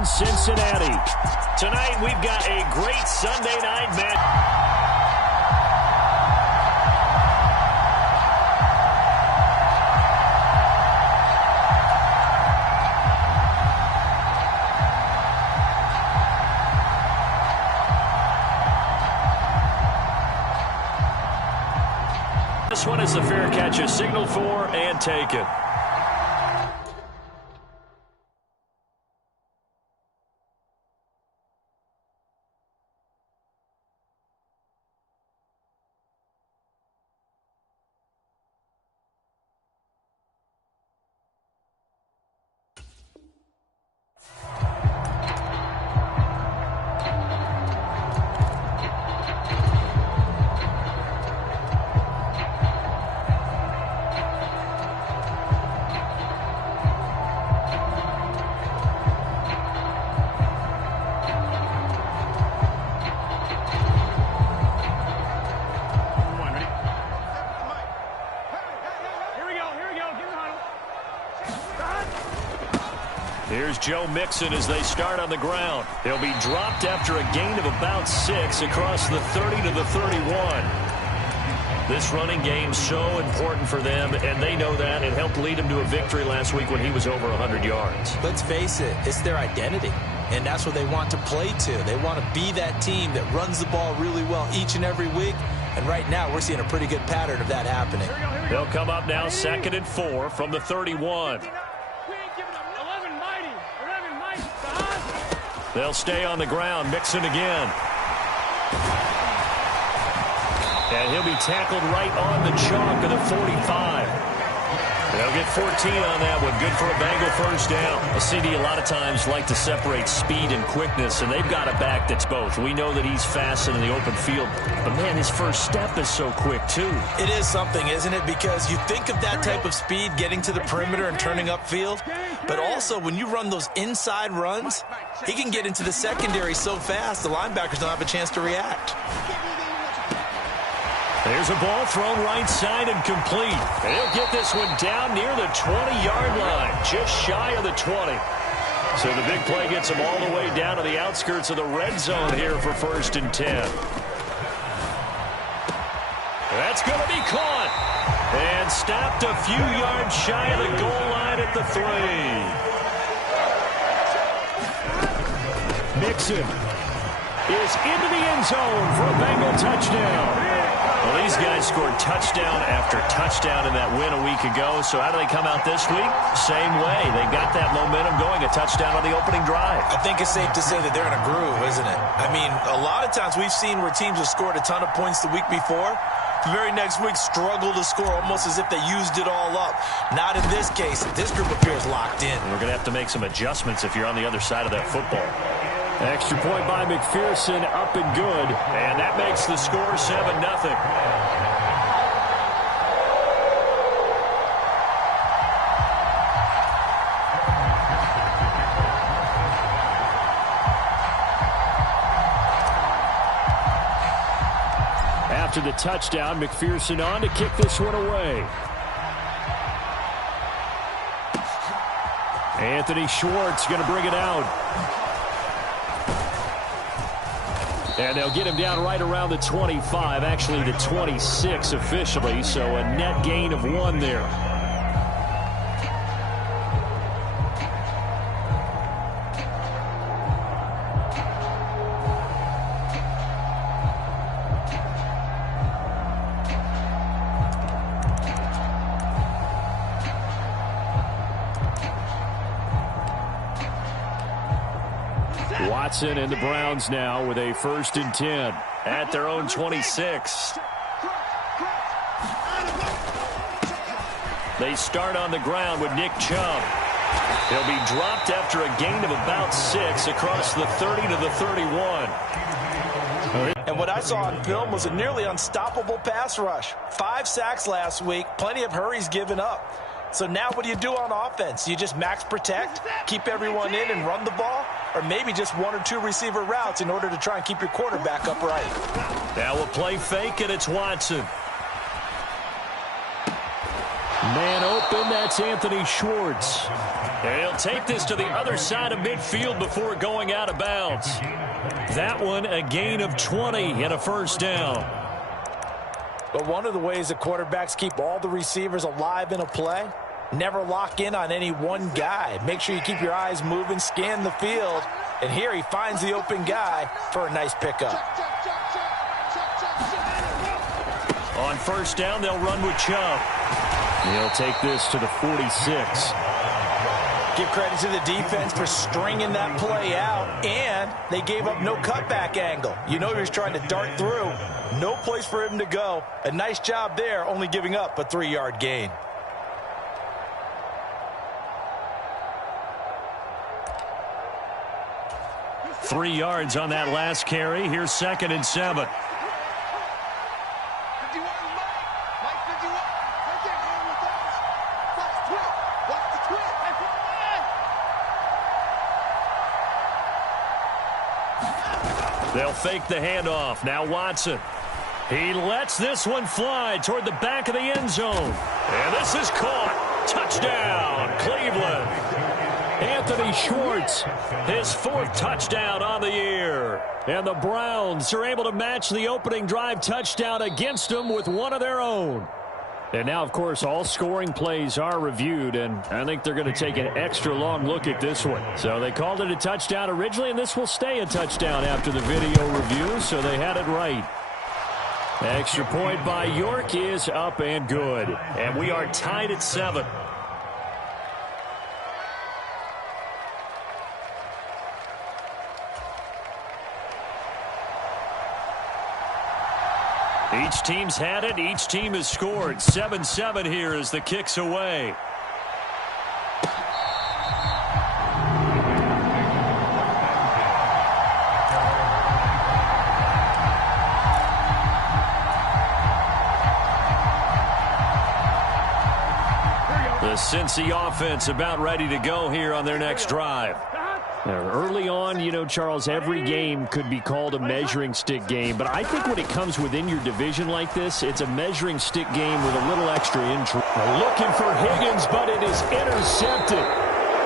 in Cincinnati. Tonight, we've got a great Sunday night match. This one is the fair catch is signaled for and taken. Here's Joe Mixon as they start on the ground. He'll be dropped after a gain of about 6 across the 30 to the 31. This running game's so important for them, and they know that. It helped lead him to a victory last week when he was over 100 yards. Let's face it, it's their identity, and that's what they want to play to. They want to be that team that runs the ball really well each and every week, and right now we're seeing a pretty good pattern of that happening. They'll come up now 2nd and 4 from the 31. They'll stay on the ground. Mixon again. And he'll be tackled right on the chalk of the 45. They'll get 14 on that one. Good for a Bengal first down. A CD a lot of times like to separate speed and quickness, and they've got a back that's both. We know that he's fast in the open field, but, man, his first step is so quick, too. It is something, isn't it? Because you think of that type of speed getting to the perimeter and turning upfield, but also when you run those inside runs, he can get into the secondary so fast the linebackers don't have a chance to react. There's a ball thrown right side and complete. And he'll get this one down near the 20-yard line, just shy of the 20. So the big play gets him all the way down to the outskirts of the red zone here for 1st and 10. That's going to be caught. And stopped a few yards shy of the goal line at the 3. Mixon is into the end zone for a Bengal touchdown. Well, these guys scored touchdown after touchdown in that win a week ago. So how do they come out this week? Same way. They got that momentum going, a touchdown on the opening drive. I think it's safe to say that they're in a groove, isn't it? I mean, a lot of times we've seen where teams have scored a ton of points the week before. The very next week struggle to score almost as if they used it all up. Not in this case. This group appears locked in. We're going to have to make some adjustments if you're on the other side of that football. Extra point by McPherson, up and good. And that makes the score 7-0. After the touchdown, McPherson on to kick this one away. Anthony Schwartz going to bring it out. And they'll get him down right around the 25, actually the 26 officially, so a net gain of 1 there. Watson and the Browns now with a 1st and 10 at their own 26. They start on the ground with Nick Chubb. He'll be dropped after a gain of about 6 across the 30 to the 31. And what I saw on film was a nearly unstoppable pass rush. 5 sacks last week, plenty of hurries given up. So now what do you do on offense? You just max protect, keep everyone in and run the ball, or maybe just 1 or 2 receiver routes in order to try and keep your quarterback upright. Now we'll play fake, and it's Watson. Man open, that's Anthony Schwartz. And he'll take this to the other side of midfield before going out of bounds. That one a gain of 20 and a first down. But one of the ways that quarterbacks keep all the receivers alive in a play, never lock in on any one guy. Make sure you keep your eyes moving, scan the field. And here he finds the open guy for a nice pickup. On first down, they'll run with Chubb. He'll take this to the 46. Give credit to the defense for stringing that play out, and they gave up no cutback angle. You know he was trying to dart through. No place for him to go. A nice job there, only giving up a 3-yard gain. Three yards on that last carry. Here's 2nd and 7. They'll fake the handoff. Now Watson. He lets this one fly toward the back of the end zone. And this is caught. Touchdown, Cleveland. Anthony Schwartz, his 4th touchdown on the year. And the Browns are able to match the opening drive touchdown against them with one of their own. And now, of course, all scoring plays are reviewed, and I think they're going to take an extra long look at this one. So they called it a touchdown originally, and this will stay a touchdown after the video review, so they had it right. Extra point by York is up and good. And we are tied at 7. Each team's had it. Each team has scored. 7-7 here as the kick's away. The Cincy offense about ready to go here on their next drive. Early on, you know, Charles, every game could be called a measuring stick game. But I think when it comes within your division like this, it's a measuring stick game with a little extra intrigue. Looking for Higgins, but it is intercepted.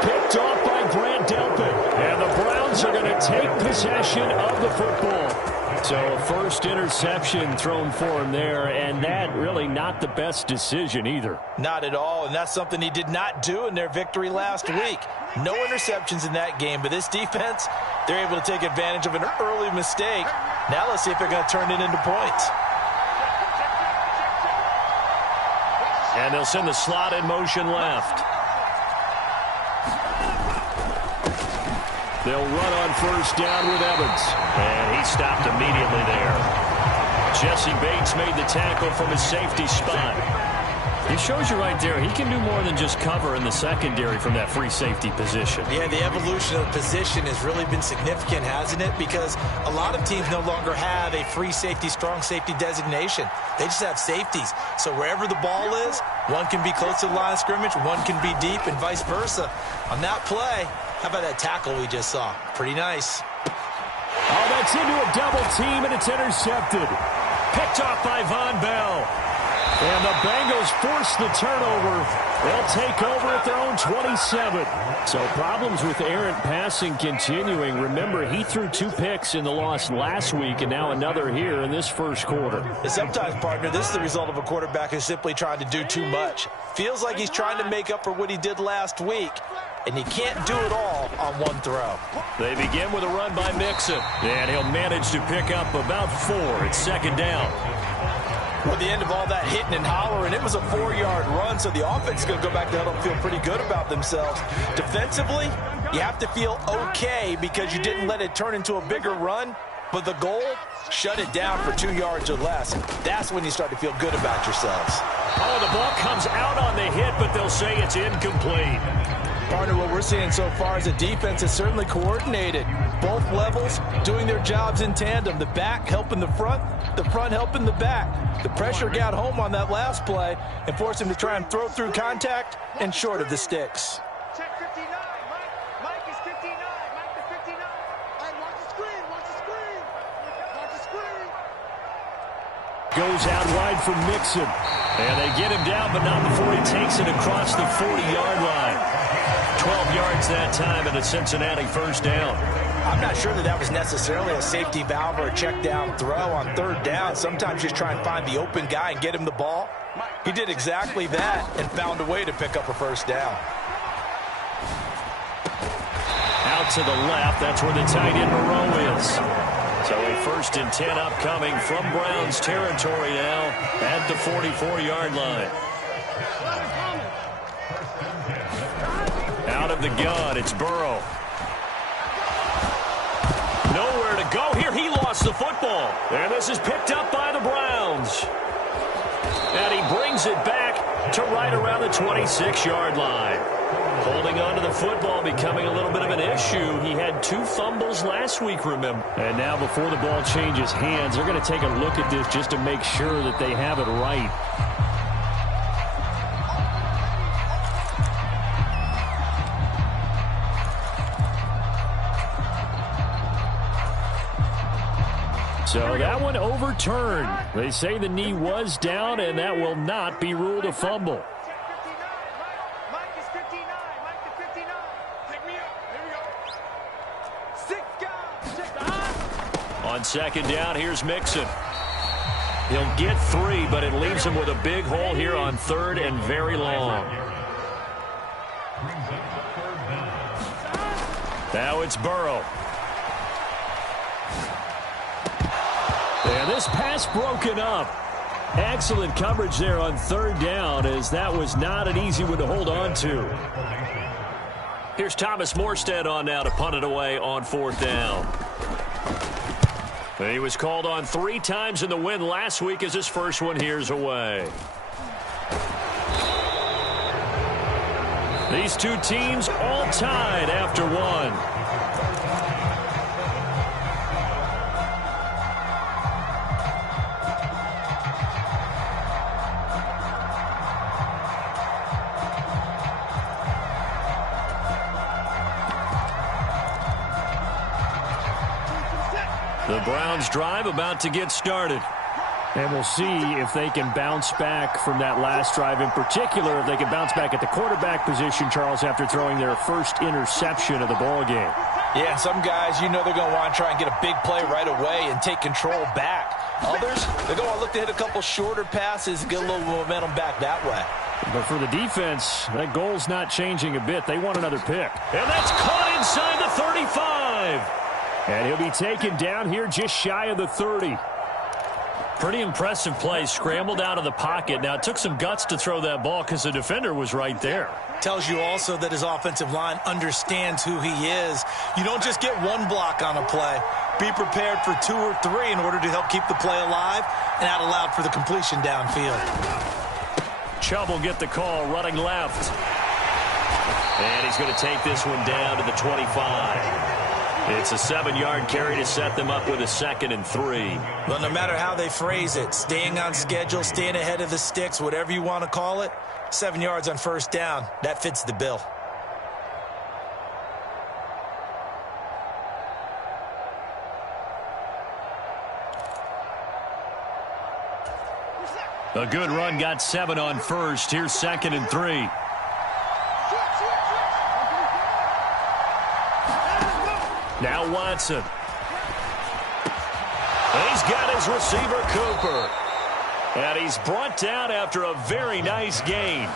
Picked off by Grant Delpit. And the Browns are going to take possession of the football. So a first interception thrown for him there, and that really not the best decision either. Not at all, and that's something he did not do in their victory last week. No interceptions in that game, but this defense, they're able to take advantage of an early mistake. Now let's see if they're going to turn it into points. And they'll send the slot in motion left. They'll run on first down with Evans. And he stopped immediately there. Jesse Bates made the tackle from his safety spot. It shows you right there, he can do more than just cover in the secondary from that free safety position. Yeah, the evolution of the position has really been significant, hasn't it? Because a lot of teams no longer have a free safety, strong safety designation. They just have safeties. So wherever the ball is, one can be close to the line of scrimmage, one can be deep, and vice versa. On that play, how about that tackle we just saw? Pretty nice. Oh, that's into a double team, and it's intercepted. Picked off by Von Bell. And the Bengals force the turnover. They'll take over at their own 27. So problems with errant passing continuing. Remember, he threw 2 picks in the loss last week, and now another here in this first quarter. And sometimes, partner, this is the result of a quarterback who's simply trying to do too much. Feels like he's trying to make up for what he did last week, and he can't do it all on one throw. They begin with a run by Mixon, and he'll manage to pick up about 4. It's second down. Well, the end of all that hitting and hollering, it was a 4-yard run, so the offense is going to go back to huddle and feel pretty good about themselves. Defensively, you have to feel okay because you didn't let it turn into a bigger run, but the goal, shut it down for 2 yards or less. That's when you start to feel good about yourselves. Oh, the ball comes out on the hit, but they'll say it's incomplete. Partner, what we're seeing so far is the defense is certainly coordinated. Both levels doing their jobs in tandem. The back helping the front helping the back. The pressure got home on that last play and forced him to try and throw through contact and short of the sticks. Check 59. Mike is 59. Mike to 59. Hey, watch the screen. Watch the screen. Watch the screen. goes out wide for Mixon. And they get him down, but not before he takes it across the 40-yard line. 12 yards that time and a Cincinnati first down. I'm not sure that was necessarily a safety valve or a check down throw on third down. Sometimes just try and find the open guy and get him the ball. He did exactly that and found a way to pick up a first down. Out to the left, that's where the tight end Moreau is. So a 1st and 10 upcoming from Browns territory now at the 44-yard line. Out of the gun, it's Burrow. Nowhere to go here. He lost the football. And this is picked up by the Browns. And he brings it back to right around the 26-yard line. Holding on to the football becoming a little bit of an issue. He had 2 fumbles last week, remember. And now before the ball changes hands, they're going to take a look at this just to make sure that they have it right. So that one overturned. They say the knee was down, and that will not be ruled a fumble. Mike is 59. Mike to 59. Pick me up. Here we go. 6 guys. On 2nd down, here's Mixon. He'll get 3, but it leaves him with a big hole here on 3rd and very long. Now it's Burrow. And this pass broken up. Excellent coverage there on 3rd down, as that was not an easy one to hold on to. Here's Thomas Morstead on now to punt it away on 4th down. He was called on 3 times in the win last week as his first one here's away. These 2 teams all tied after 1. The Browns drive about to get started. And we'll see if they can bounce back from that last drive. In particular, if they can bounce back at the quarterback position, Charles, after throwing their first interception of the ball game. Yeah, some guys, they're going to want to try and get a big play right away and take control back. Others, they're going to look to hit a couple shorter passes and get a little momentum back that way. But for the defense, that goal's not changing a bit. They want another pick. And that's caught inside the 35. And he'll be taken down here just shy of the 30. Pretty impressive play. Scrambled out of the pocket. Now, it took some guts to throw that ball because the defender was right there. Tells you also that his offensive line understands who he is. You don't just get one block on a play. Be prepared for 2 or 3 in order to help keep the play alive and out allowed for the completion downfield. Chubb will get the call running left. And he's going to take this one down to the 25. It's a 7-yard carry to set them up with a 2nd and 3. Well, no matter how they phrase it, staying on schedule, staying ahead of the sticks, whatever you want to call it, 7 yards on 1st down, that fits the bill. A good run got 7 on 1st. Here's 2nd and 3. Now Watson. He's got his receiver, Cooper. And he's brought down after a very nice gain.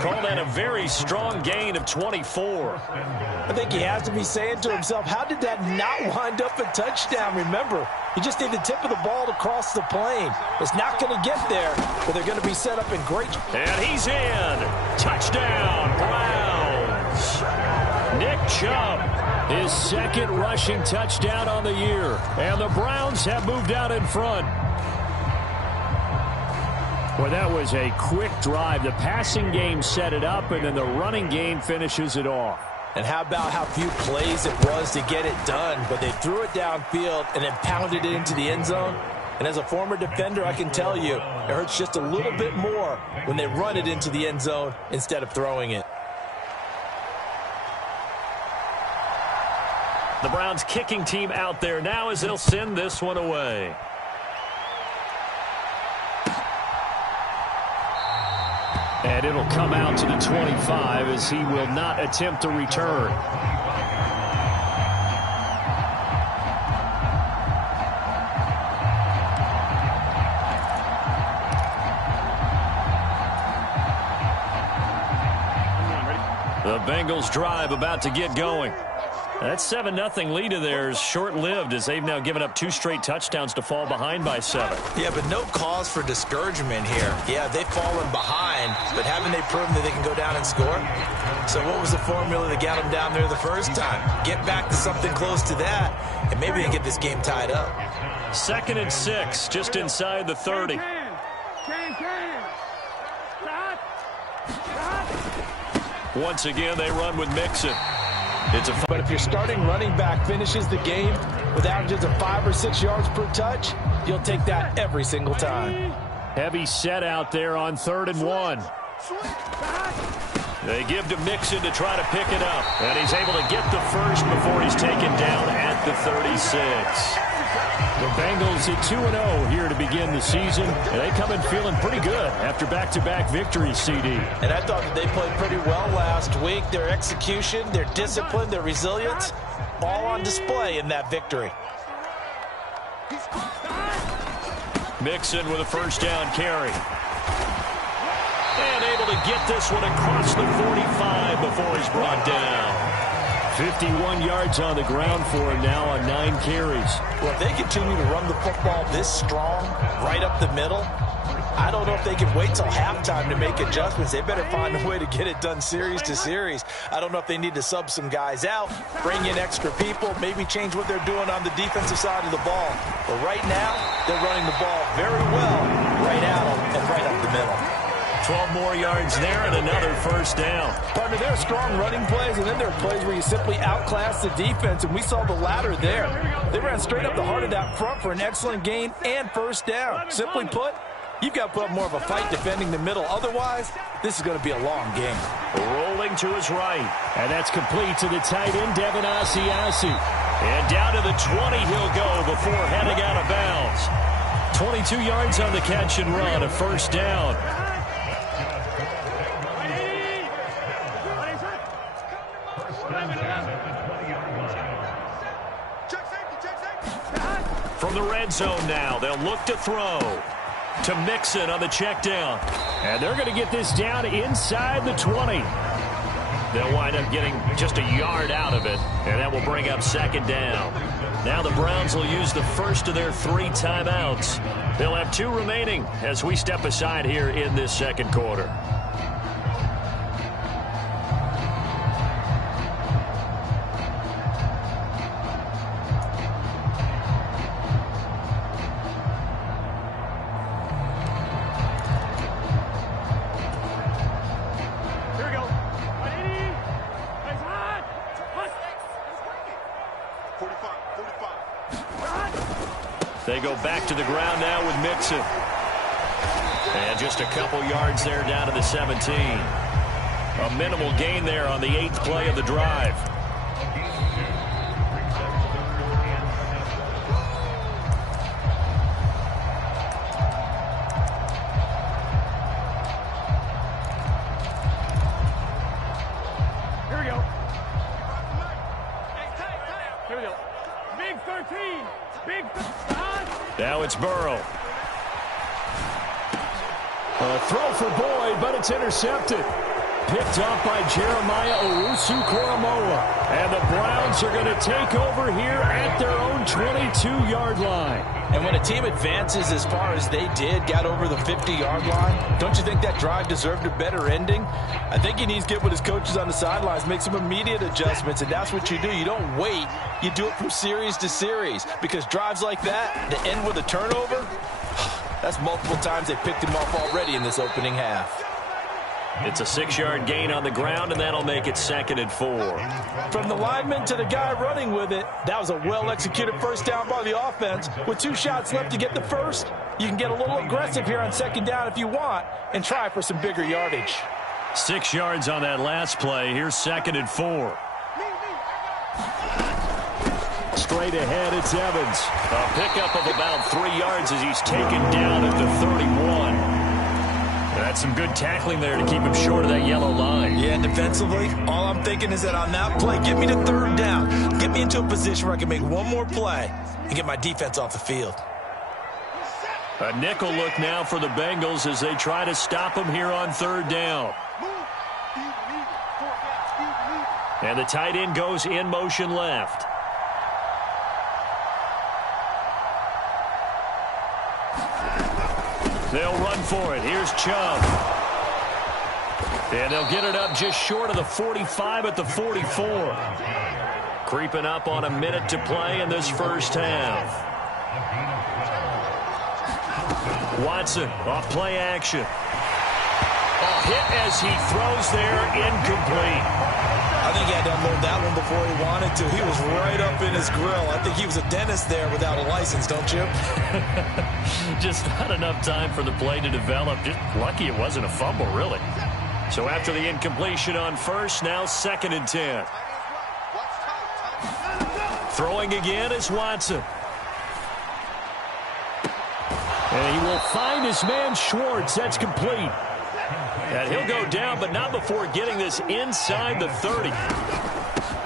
Called that a very strong gain of 24. I think he has to be saying to himself, how did that not wind up a touchdown? Remember, you just need the tip of the ball to cross the plane. It's not going to get there, but they're going to be set up in great. And he's in. Touchdown, Browns. Nick Chubb, his 2nd rushing touchdown on the year. And the Browns have moved out in front. Well, that was a quick drive. The passing game set it up, and then the running game finishes it off. And how about how few plays it was to get it done, but they threw it downfield and then pounded it into the end zone. And as a former defender, I can tell you, it hurts just a little bit more when they run it into the end zone instead of throwing it. The Browns kicking team out there now as they'll send this one away. And it'll come out to the 25 as he will not attempt a return. The Bengals drive about to get going. That 7-0 lead of theirs short-lived as they've now given up 2 straight touchdowns to fall behind by 7. Yeah, but no cause for discouragement here. Yeah, they've fallen behind, but haven't they proven that they can go down and score? So what was the formula that got them down there the first time? Get back to something close to that, and maybe they get this game tied up. 2nd and 6, just inside the 30. Once again, they run with Mixon. But if your starting running back finishes the game with averages of 5 or 6 yards per touch, you'll take that every single time. Heavy set out there on 3rd and 1. They give to Mixon to try to pick it up. And he's able to get the first before he's taken down at the 36. The Bengals at 2-0 here to begin the season. And they come in feeling pretty good after back-to-back victories, CD. And I thought that they played pretty well last week. Their execution, their discipline, their resilience, all on display in that victory. Mixon with a first down carry. And able to get this one across the 45 before he's brought down. 51 yards on the ground for him now on 9 carries. Well, if they continue to run the football this strong, right up the middle, I don't know if they can wait till halftime to make adjustments. They better find a way to get it done series to series. I don't know if they need to sub some guys out, bring in extra people, maybe change what they're doing on the defensive side of the ball. But right now, they're running the ball very well right at them and right up the middle. 12 more yards there and another first down. Partner, there are strong running plays, and then there are plays where you simply outclass the defense, and we saw the latter there. They ran straight up the heart of that front for an excellent gain and first down. Simply put, you've got to put up more of a fight defending the middle. Otherwise, this is going to be a long game. Rolling to his right. And that's complete to the tight end, Devin Asiasi. And down to the 20 he'll go before heading out of bounds. 22 yards on the catch and run, a first down. From the red zone now, they'll look to throw to Mixon on the check down. And they're going to get this down inside the 20. They'll wind up getting just a yard out of it, and that will bring up 2nd down. Now the Browns will use the first of their 3 timeouts. They'll have 2 remaining as we step aside here in this 2nd quarter. They go back to the ground now with Mixon. And just a couple yards there down to the 17. A minimal gain there on the 8th play of the drive. Here we go. Here we go. Big 13. Big 13. Now it's Burrow. A throw for Boyd, but it's intercepted. Picked up by Jeremiah Owusu-Koramoah. And the Browns are going to take over here at their own 22-yard line. And when a team advances as far as they did, got over the 50-yard line, don't you think that drive deserved a better ending? I think he needs to get with his coaches on the sidelines, make some immediate adjustments, and that's what you do. You don't wait. You do it from series to series, because drives like that, to end with a turnover, that's multiple times they picked him off already in this opening half. It's a 6-yard gain on the ground, and that'll make it 2nd and 4. From the lineman to the guy running with it, that was a well-executed first down by the offense. With 2 shots left to get the first, you can get a little aggressive here on 2nd down if you want and try for some bigger yardage. 6 yards on that last play. Here's 2nd and 4. Straight ahead, it's Evans. A pickup of about 3 yards as he's taken down at the 31. That's some good tackling there to keep him short of that yellow line. Yeah, and defensively, all I'm thinking is that on that play, get me to third down. Get me into a position where I can make one more play and get my defense off the field. A nickel look now for the Bengals as they try to stop him here on third down. And the tight end goes in motion left. They'll run for it. Here's Chubb. And they'll get it up just short of the 45 at the 44. Creeping up on a minute to play in this first half. Watson off play action. A hit as he throws there, incomplete. I think he had to unload that one before he wanted to. He was right up in his grill. I think he was a dentist there without a license, don't you? Just not enough time for the play to develop. Just lucky it wasn't a fumble, really. So after the incompletion on first, now 2nd and 10. Throwing again is Watson. And he will find his man Schwartz. That's complete. And he'll go down, but not before getting this inside the 30.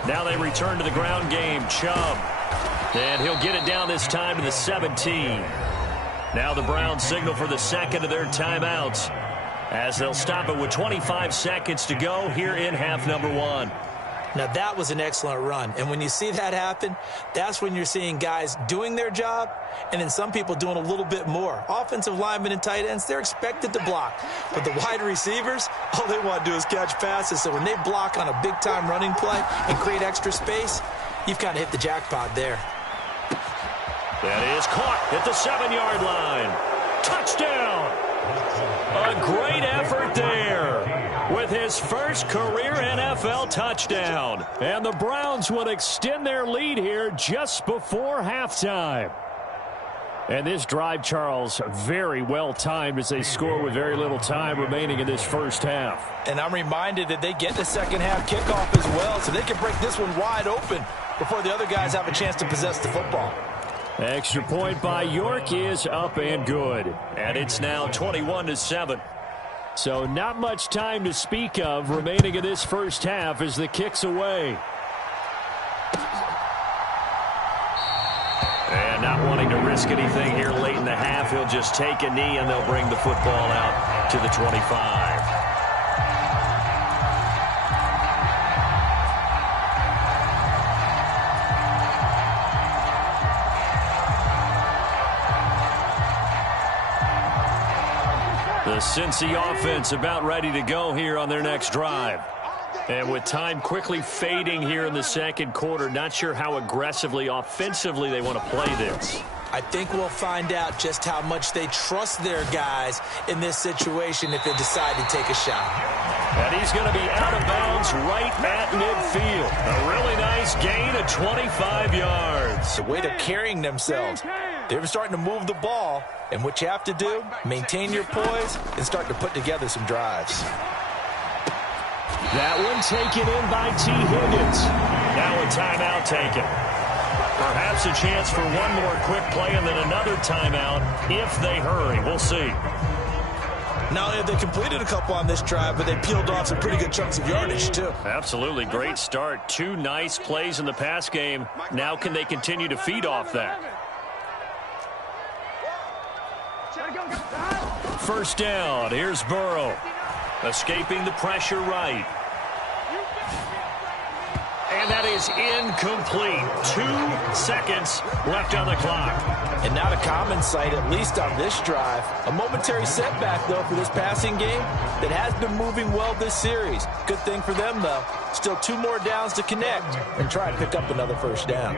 Now they return to the ground game. Chubb. And he'll get it down this time to the 17. Now the Browns signal for the second of their timeouts as they'll stop it with 25 seconds to go here in half number 1. Now, that was an excellent run. And when you see that happen, that's when you're seeing guys doing their job and then some people doing a little bit more. Offensive linemen and tight ends, they're expected to block. But the wide receivers, all they want to do is catch passes. So when they block on a big-time running play and create extra space, you've kind of hit the jackpot there. That is caught at the 7-yard line. Touchdown! A great effort there with his first career NFL touchdown. And the Browns would extend their lead here just before halftime. And this drive, Charles, very well timed as they score with very little time remaining in this first half. And I'm reminded that they get the second half kickoff as well, so they can break this one wide open before the other guys have a chance to possess the football. Extra point by York is up and good. And it's now 21-7. So not much time to speak of remaining in this first half as the kick's away. And not wanting to risk anything here late in the half, he'll just take a knee and they'll bring the football out to the 25. The Cincy offense about ready to go here on their next drive. And with time quickly fading here in the second quarter, not sure how aggressively, offensively they want to play this. I think we'll find out just how much they trust their guys in this situation if they decide to take a shot. And he's going to be out of bounds right at midfield. A really nice gain of 25 yards. The way they're carrying themselves. They're starting to move the ball. And what you have to do, maintain your poise and start to put together some drives. That one taken in by T. Higgins. Now a timeout taken. Perhaps a chance for one more quick play and then another timeout if they hurry. We'll see. Not only have they completed a couple on this drive, but they peeled off some pretty good chunks of yardage, too. Absolutely. Great start. 2 nice plays in the pass game. Now can they continue to feed off that? First down. Here's Burrow. Escaping the pressure right. And that is incomplete. 2 seconds left on the clock. And not a common sight, at least on this drive. A momentary setback, though, for this passing game that has been moving well this series. Good thing for them, though. Still 2 more downs to connect and try and pick up another first down.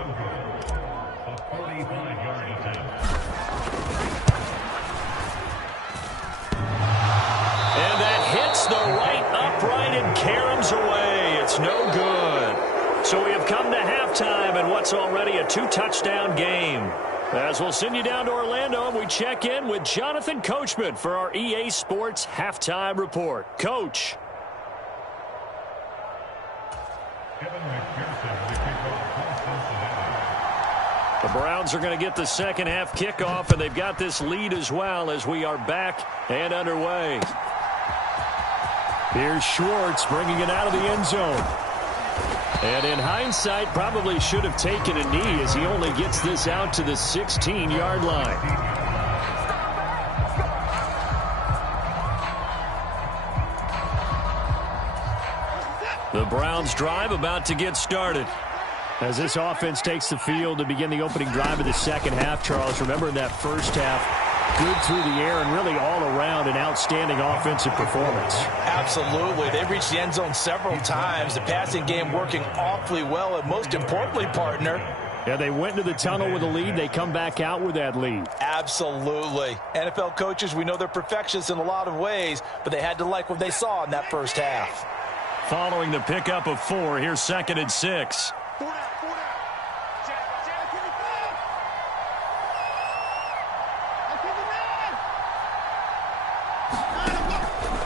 And that hits the right upright and caroms away. It's no good. So we have come to halftime in what's already a 2-touchdown game. As we'll send you down to Orlando, and we check in with Jonathan Coachman for our EA Sports Halftime Report. Coach. The Browns are going to get the second half kickoff, and they've got this lead as well as we are back and underway. Here's Schwartz bringing it out of the end zone. And in hindsight, probably should have taken a knee as he only gets this out to the 16-yard line. The Browns drive about to get started. As this offense takes the field to begin the opening drive of the second half, Charles, remember in that first half, good through the air and really all around an outstanding offensive performance. Absolutely. They reached the end zone several times. The passing game working awfully well. And most importantly, partner, yeah, they went into the tunnel with a lead. They come back out with that lead. Absolutely. NFL coaches, we know they're perfectionists in a lot of ways, but they had to like what they saw in that first half. Following the pickup of 4, here's 2nd and 6.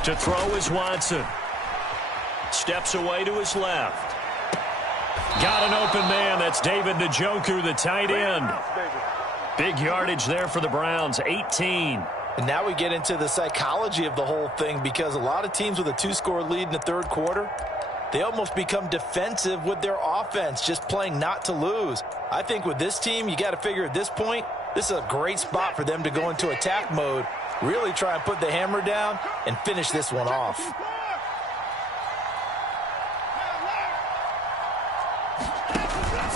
To throw is Watson. Steps away to his left. Got an open man. That's David Njoku, the tight end. Big yardage there for the Browns, 18. And now we get into the psychology of the whole thing, because a lot of teams with a 2-score lead in the third quarter, they almost become defensive with their offense, just playing not to lose. I think with this team, you got to figure at this point, this is a great spot for them to go into attack mode, really try and put the hammer down and finish this one off.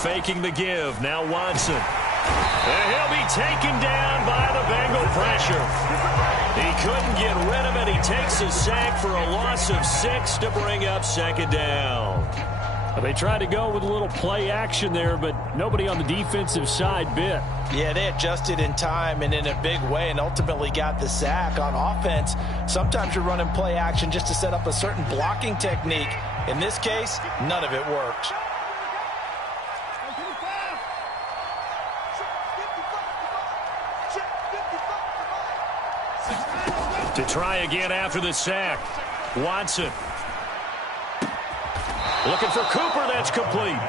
Faking the give. Now Watson. And he'll be taken down by the Bengal pressure. He couldn't get rid of it. He takes a sack for a loss of 6 to bring up 2nd down. They tried to go with a little play action there, but nobody on the defensive side bit. Yeah, they adjusted in time and in a big way and ultimately got the sack. On offense, sometimes you're running play action just to set up a certain blocking technique. In this case, none of it worked. To try again after the sack. Watson. Looking for Cooper. That's complete.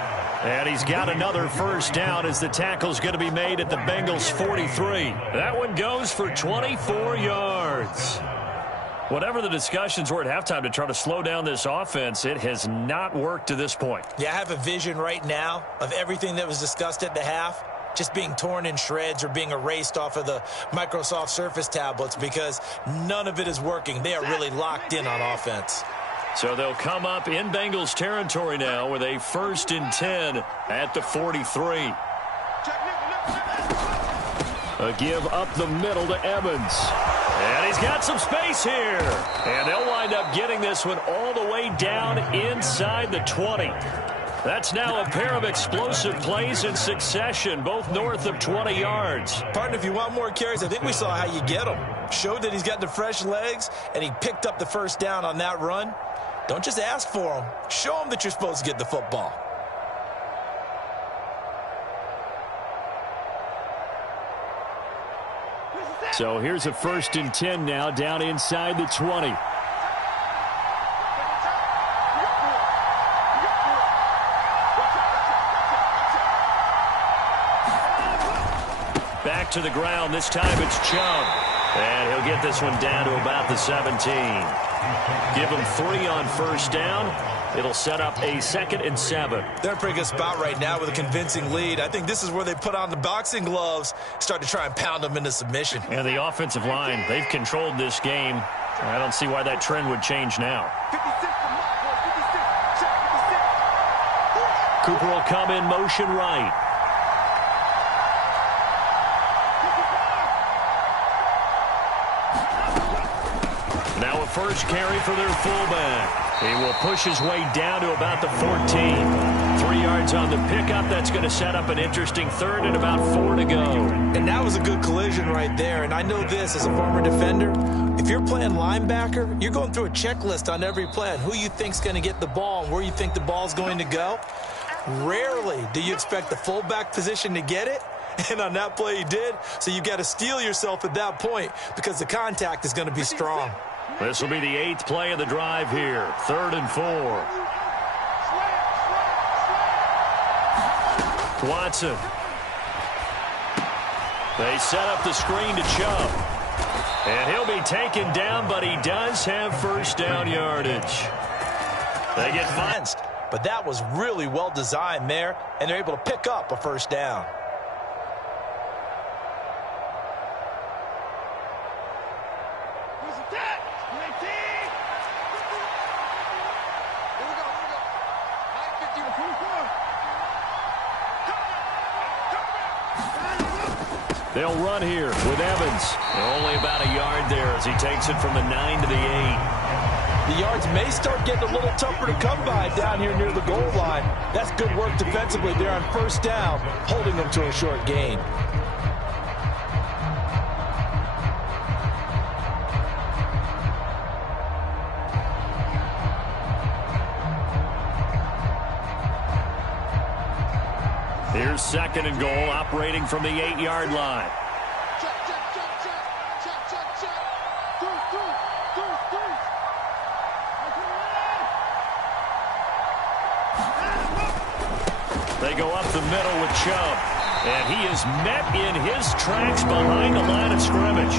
And he's got another first down as the tackle's going to be made at the Bengals 43. That one goes for 24 yards. Whatever the discussions were at halftime to try to slow down this offense, it has not worked to this point. Yeah, I have a vision right now of everything that was discussed at the half just being torn in shreds or being erased off of the Microsoft Surface tablets, because none of it is working. They are really locked in on offense. So they'll come up in Bengals territory now with a 1st and 10 at the 43. A give up the middle to Evans. And he's got some space here. And they'll wind up getting this one all the way down inside the 20. That's now a pair of explosive plays in succession, both north of 20 yards. Partner, if you want more carries, I think we saw how you get them. Showed that he's got the fresh legs, and he picked up the first down on that run. Don't just ask for them. Show them that you're supposed to get the football. So here's a 1st and 10 now down inside the 20. Back to the ground. This time it's Chubb. And he'll get this one down to about the 17. Give him 3 on first down. It'll set up a 2nd and 7. They're in a pretty good spot right now with a convincing lead. I think this is where they put on the boxing gloves, start to try and pound them into submission. And the offensive line, they've controlled this game. I don't see why that trend would change now. Cooper will come in motion right. Now a first carry for their fullback. He will push his way down to about the 14. 3 yards on the pickup. That's going to set up an interesting 3rd and about 4 to go. And that was a good collision right there. And I know this as a former defender. If you're playing linebacker, you're going through a checklist on every play on who you think's going to get the ball and where you think the ball's going to go. Rarely do you expect the fullback position to get it. And on that play he did. So you've got to steel yourself at that point because the contact is going to be strong. This will be the 8th play of the drive here. 3rd and 4. Watson. They set up the screen to Chubb. And he'll be taken down, but he does have first down yardage. They get fenced, but that was really well designed there, and they're able to pick up a first down. They'll run here with Evans. Only about a yard there as he takes it from the 9 to the 8. The yards may start getting a little tougher to come by down here near the goal line. That's good work defensively there on first down, holding them to a short gain. Here's second and goal, operating from the 8-yard line. They go up the middle with Chubb. And he is met in his tracks behind the line of scrimmage.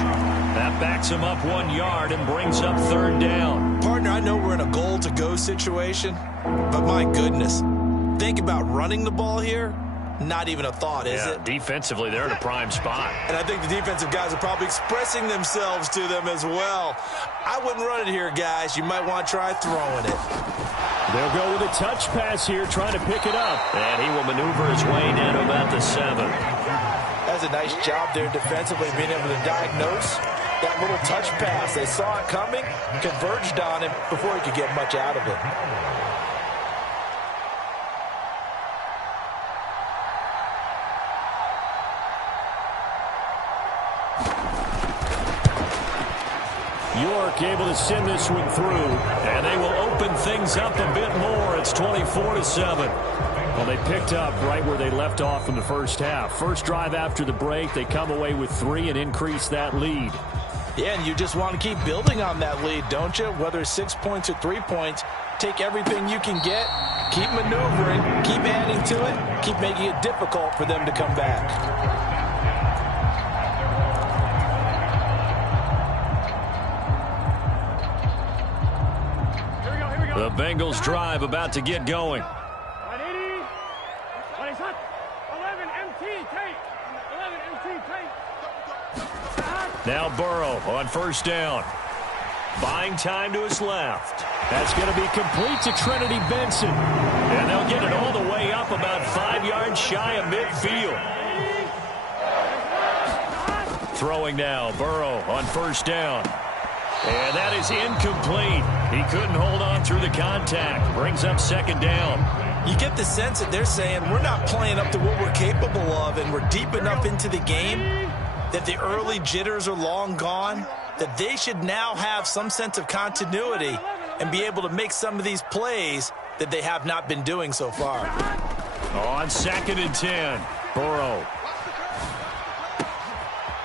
That backs him up 1 yard and brings up third down. Partner, I know we're in a goal-to-go situation, but my goodness, think about running the ball here. Not even a thought, is it? Defensively, they're in a prime spot. And I think the defensive guys are probably expressing themselves to them as well. I wouldn't run it here, guys. You might want to try throwing it. They'll go with a touch pass here, trying to pick it up. And he will maneuver his way down to about the 7. That's a nice job there defensively, being able to diagnose that little touch pass. They saw it coming, converged on him before he could get much out of it. York able to send this one through, and they will open things up a bit more. It's 24-7. Well, they picked up right where they left off in the first half. First drive after the break, they come away with 3 and increase that lead. Yeah, and you just want to keep building on that lead, don't you? Whether it's 6 points or 3 points, take everything you can get, keep maneuvering, keep adding to it, keep making it difficult for them to come back. The Bengals drive about to get going. 180, 11 MT tape. 11 MT tape. Now Burrow on first down. Buying time to his left. That's going to be complete to Trinity Benson. And they'll get it all the way up about 5 yards shy of midfield. Throwing now, Burrow on first down. And that is incomplete. He couldn't hold on through the contact. Brings up second down. You get the sense that they're saying we're not playing up to what we're capable of, and we're deep enough into the game that the early jitters are long gone, that they should now have some sense of continuity and be able to make some of these plays that they have not been doing so far. On second and 10, Burrow.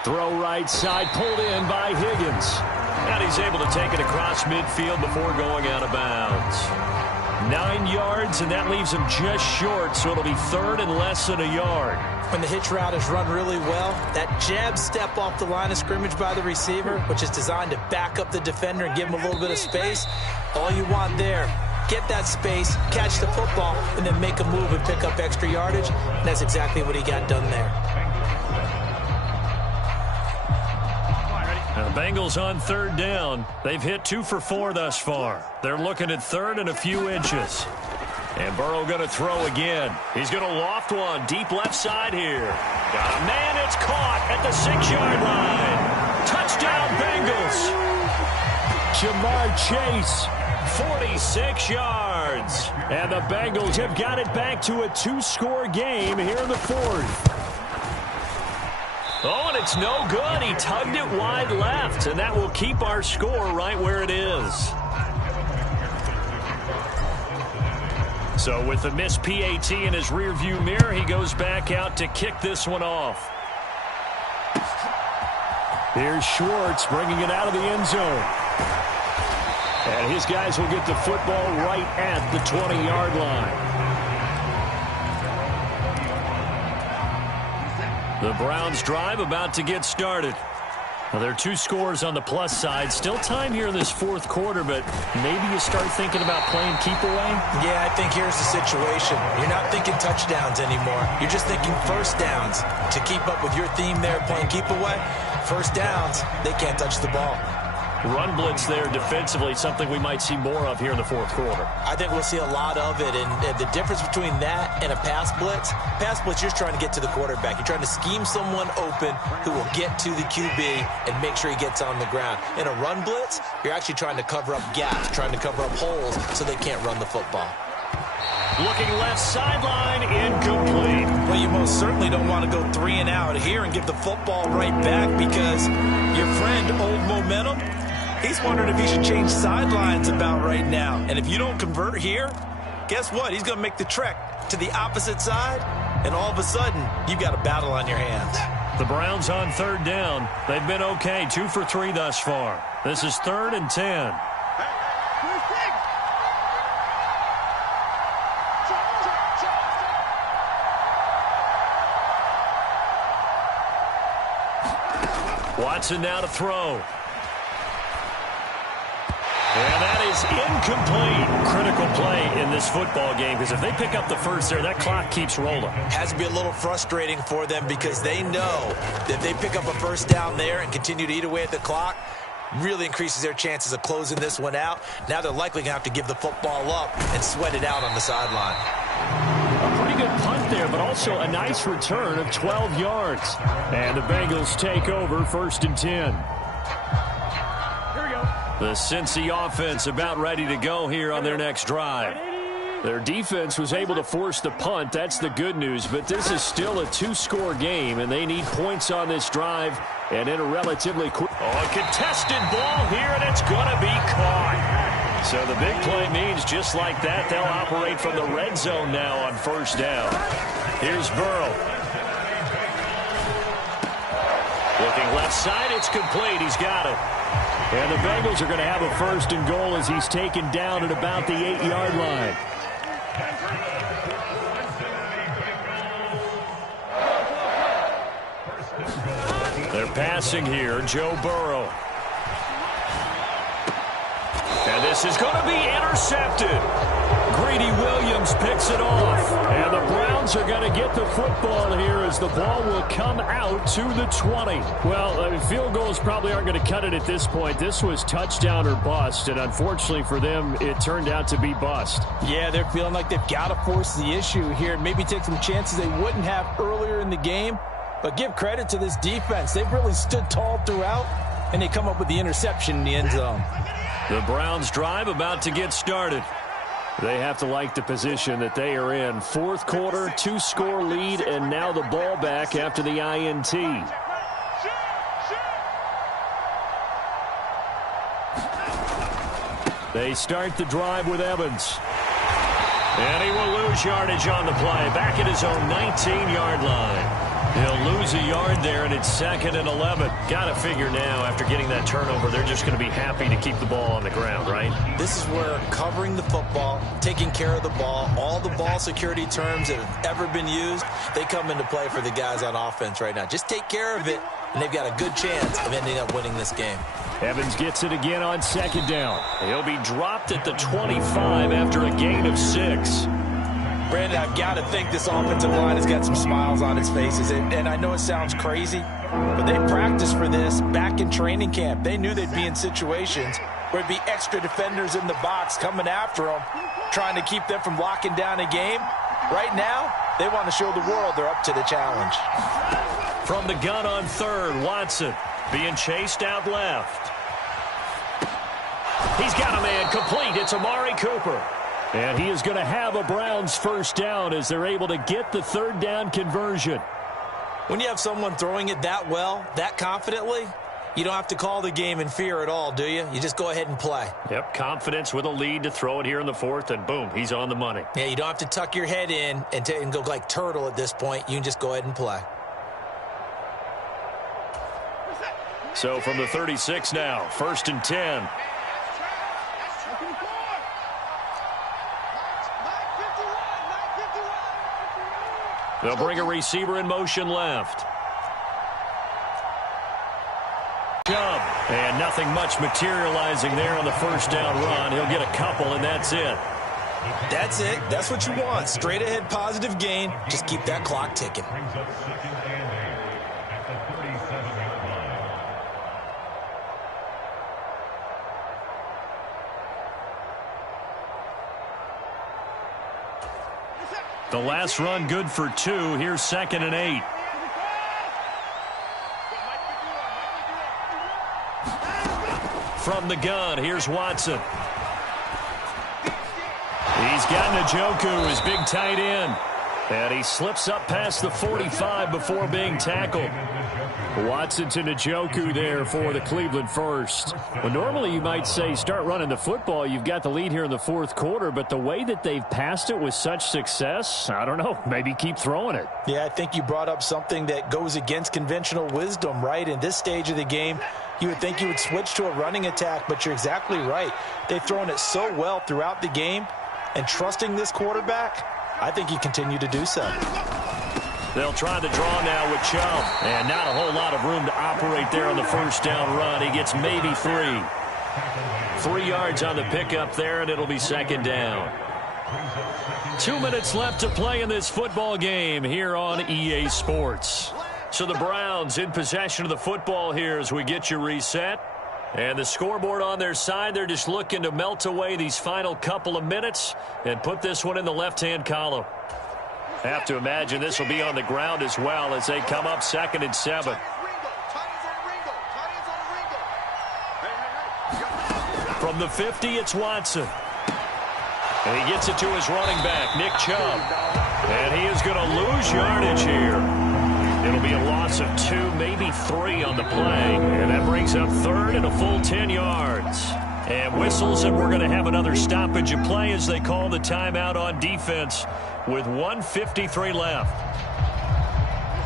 Throw right side, pulled in by Higgins. And he's able to take it across midfield before going out of bounds. 9 yards, and that leaves him just short, so it'll be third and less than a yard. When the hitch route is run really well, that jab step off the line of scrimmage by the receiver, which is designed to back up the defender and give him a little bit of space, all you want there, get that space, catch the football, and then make a move and pick up extra yardage, and that's exactly what he got done there. Now the Bengals on third down. They've hit 2 for 4 thus far. They're looking at third and a few inches. And Burrow going to throw again. He's going to loft one deep left side here. Got a man, it's caught at the 6-yard line. Touchdown Bengals. Jamar Chase, 46 yards. And the Bengals have got it back to a 2-score game here in the fourth. Oh, and it's no good. He tugged it wide left, and that will keep our score right where it is. So with the missed PAT in his rearview mirror, he goes back out to kick this one off. Here's Schwartz bringing it out of the end zone. And his guys will get the football right at the 20-yard line. The Browns drive about to get started. Well, there are 2 scores on the plus side. Still time here in this fourth quarter, but maybe you start thinking about playing keep away? Yeah, I think here's the situation. You're not thinking touchdowns anymore. You're just thinking first downs. To keep up with your theme there, playing keep away, first downs, they can't touch the ball. Run blitz there defensively, something we might see more of here in the fourth quarter. I think we'll see a lot of it, and the difference between that and a pass blitz, you're trying to get to the quarterback. You're trying to scheme someone open who will get to the QB and make sure he gets on the ground. In a run blitz, you're actually trying to cover up gaps, trying to cover up holes so they can't run the football. Looking left sideline, incomplete. Well, you most certainly don't want to go 3 and out here and give the football right back because your friend, Old Momentum, he's wondering if he should change sidelines about right now. And if you don't convert here, guess what? He's going to make the trek to the opposite side, and all of a sudden, you've got a battle on your hands. The Browns on third down. They've been okay, 2 for 3 thus far. This is 3rd and 10. Watson now to throw. And that is incomplete. Critical play in this football game because if they pick up the first there, that clock keeps rolling. Has to be a little frustrating for them because they know that if they pick up a first down there and continue to eat away at the clock, really increases their chances of closing this one out. Now they're likely going to have to give the football up and sweat it out on the sideline. A pretty good punt there, but also a nice return of 12 yards. And the Bengals take over 1st and 10. The Cincy offense about ready to go here on their next drive. Their defense was able to force the punt. That's the good news. But this is still a 2-score game, and they need points on this drive and in a relatively quick. Oh, a contested ball here, and it's going to be caught. So the big play means just like that, they'll operate from the red zone now on 1st down. Here's Burrow. Looking left side, it's complete. He's got it. And the Bengals are going to have a 1st and goal as he's taken down at about the 8-yard line. They're passing here, Joe Burrow. And this is going to be intercepted. Greedy Williams picks it off. And the Browns are going to get the football here as the ball will come out to the 20. Well, field goals probably aren't going to cut it at this point. This was touchdown or bust, and unfortunately for them, it turned out to be bust. Yeah, they're feeling like they've got to force the issue here. Maybe take some chances they wouldn't have earlier in the game. But give credit to this defense. They've really stood tall throughout, and they come up with the interception in the end zone. The Browns drive about to get started. They have to like the position that they are in. 4th quarter, 2-score lead, and now the ball back after the INT. They start the drive with Evans. And he will lose yardage on the play. Back at his own 19-yard line. He'll lose a yard there, and it's 2nd and 11. Got to figure now, after getting that turnover, they're just going to be happy to keep the ball on the ground, right? This is where covering the football, taking care of the ball, all the ball security terms that have ever been used, they come into play for the guys on offense right now. Just take care of it, and they've got a good chance of ending up winning this game. Evans gets it again on 2nd down. He'll be dropped at the 25 after a gain of 6. Brandon, I've got to think this offensive line has got some smiles on its faces. And I know it sounds crazy, but they practiced for this back in training camp. They knew they'd be in situations where it'd be extra defenders in the box coming after them, trying to keep them from locking down a game. Right now, they want to show the world they're up to the challenge. From the gun on 3rd, Watson being chased out left. He's got a man complete. It's Amari Cooper. And he is going to have a Browns 1st down as they're able to get the 3rd down conversion. When you have someone throwing it that well, that confidently, you don't have to call the game in fear at all, do you? You just go ahead and play. Yep, confidence with a lead to throw it here in the 4th, and boom, he's on the money. Yeah, you don't have to tuck your head in and go like turtle at this point. You can just go ahead and play. So from the 36 now, 1st and 10. They'll bring a receiver in motion left. Chubb. And nothing much materializing there on the first down run. He'll get a couple, and that's it. That's it. That's what you want. Straight ahead positive gain. Just keep that clock ticking. The last run good for 2. Here's 2nd and 8. From the gun, here's Watson. He's got Njoku, his big tight end. And he slips up past the 45 before being tackled. Watson to Njoku there for the Cleveland first. Well, normally you might say start running the football. You've got the lead here in the 4th quarter, but the way that they've passed it with such success, I don't know, maybe keep throwing it. Yeah, I think you brought up something that goes against conventional wisdom, right? In this stage of the game, you would think you would switch to a running attack, but you're exactly right. They've thrown it so well throughout the game, and trusting this quarterback, I think you continue to do so. They'll try the draw now with Chubb. And not a whole lot of room to operate there on the first down run. He gets maybe 3. 3 yards on the pickup there, and it'll be 2nd down. 2 minutes left to play in this football game here on EA Sports. So the Browns in possession of the football here as we get you reset. And the scoreboard on their side, they're just looking to melt away these final couple of minutes and put this one in the left-hand column. Have to imagine this will be on the ground as well as they come up 2nd and 7. From the 50, it's Watson. And he gets it to his running back, Nick Chubb. And he is going to lose yardage here. It'll be a loss of 2, maybe 3 on the play. And that brings up 3rd and a full 10 yards. And whistles, and we're going to have another stoppage of play as they call the timeout on defense with 1:53 left.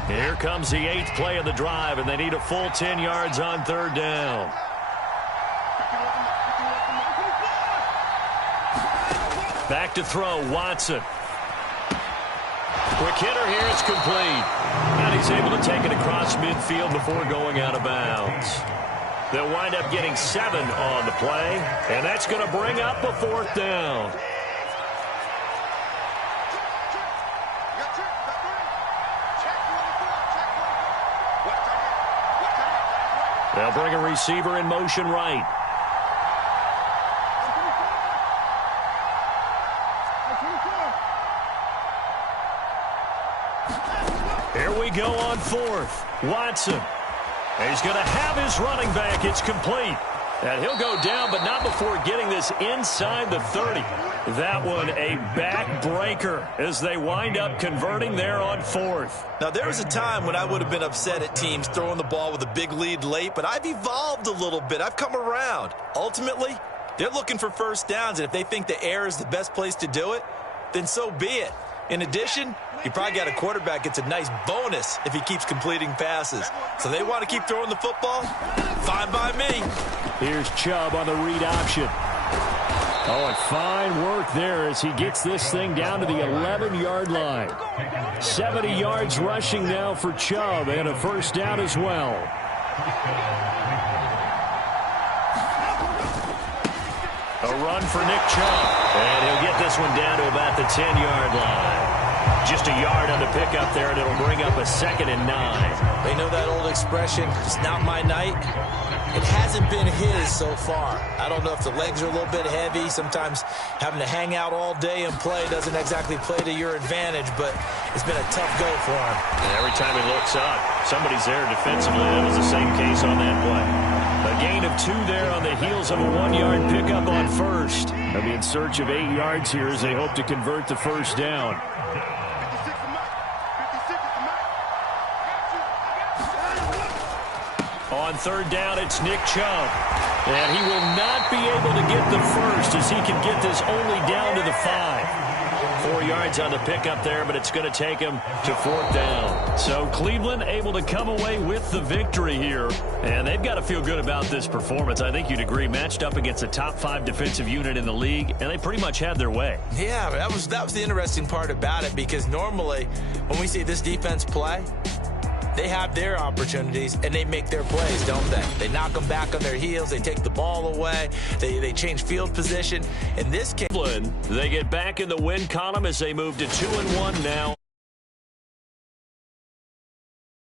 Here comes the 8th play of the drive, and they need a full 10 yards on 3rd down. Back to throw, Watson. Quick hitter here, it's complete. And he's able to take it across midfield before going out of bounds. They'll wind up getting 7 on the play, and that's going to bring up a 4th down. They'll bring a receiver in motion right. Here we go on 4th. Watson. He's going to have his running back. It's complete. And he'll go down, but not before getting this inside the 30. That one a backbreaker as they wind up converting there on 4th. Now, there was a time when I would have been upset at teams throwing the ball with a big lead late, but I've evolved a little bit. I've come around. Ultimately, they're looking for first downs, and if they think the air is the best place to do it, then so be it. In addition, you probably got a quarterback gets a nice bonus if he keeps completing passes. So they want to keep throwing the football? Fine by me. Here's Chubb on the read option. Oh, and fine work there as he gets this thing down to the 11-yard line. 70 yards rushing now for Chubb and a first down as well. A run for Nick Chubb. And he'll get this one down to about the 10-yard line. Just a yard on the pickup there, and it'll bring up a 2nd and 9. They know that old expression, it's not my night. It hasn't been his so far. I don't know if the legs are a little bit heavy. Sometimes having to hang out all day and play doesn't exactly play to your advantage, but it's been a tough go for him. And every time he looks up, somebody's there defensively. That was the same case on that play. A gain of 2 there on the heels of a 1-yard pickup on 1st. They'll be in search of 8 yards here as they hope to convert the first down. On 3rd down, it's Nick Chubb. And he will not be able to get the first as he can get this only down to the 5. 4 yards on the pickup there, but it's going to take him to 4th down. So Cleveland able to come away with the victory here. And they've got to feel good about this performance. I think you'd agree, matched up against a top 5 defensive unit in the league, and they pretty much had their way. Yeah, that was the interesting part about it, because normally when we see this defense play, they have their opportunities, and they make their plays, don't they? They knock them back on their heels. They take the ball away. They change field position. In this case, they get back in the win column as they move to 2-1 now.